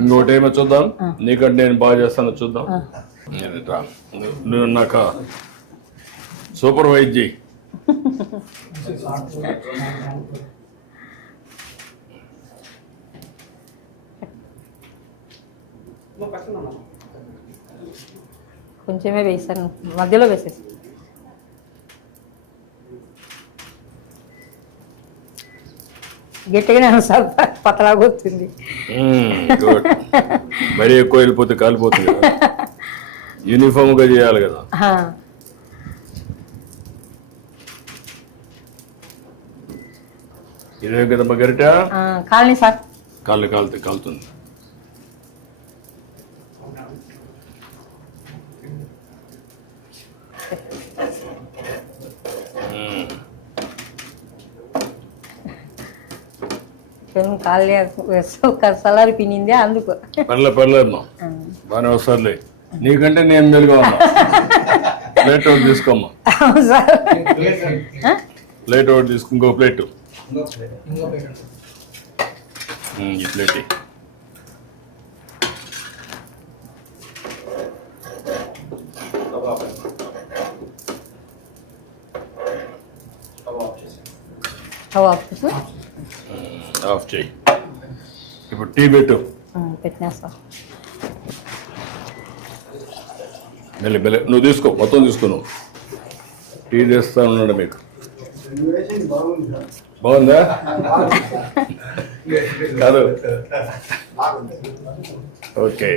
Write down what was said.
ఇంకోటి ఏమో చూద్దాం, నీకంటే నేను బాగా చేస్తాను చూద్దాం. నువ్వు నాకు సూపర్వైజ్ చేయి. కొంచెమే వేసాను, మధ్యలో వేసేసి. గట్టిగానే సార్ పతలాగా వచ్చింది. మరీ ఎక్కువ వెళ్ళిపోతే కాలిపోతుంది కదా, యూనిఫామ్గా చేయాలి కదా. ఇదే కదమ్మా గరిట. కాలనీ సార్, కాలుతుంది. సలారి పినిందే అందుకు. పర్లేదమ్మా, బాగానే వస్తారులే. నీకంటే నేను మెలుగా ఉన్నా. ప్లేట్ ఒకటి తీసుకోమ్మా, ప్లేట్ ఒకటి తీసుకో. ఇంకో ప్లేట్, ఈ ప్లేట్. ఆఫ్ చేయి. ఇప్పుడు టీ పెట్టు. పెట్టినా సార్. మెల్లి నువ్వు తీసుకో, మొత్తం తీసుకో. నువ్వు టీ చేస్తా ఉన్నాడు మీకు. బాగుందా? కాదు, ఓకే.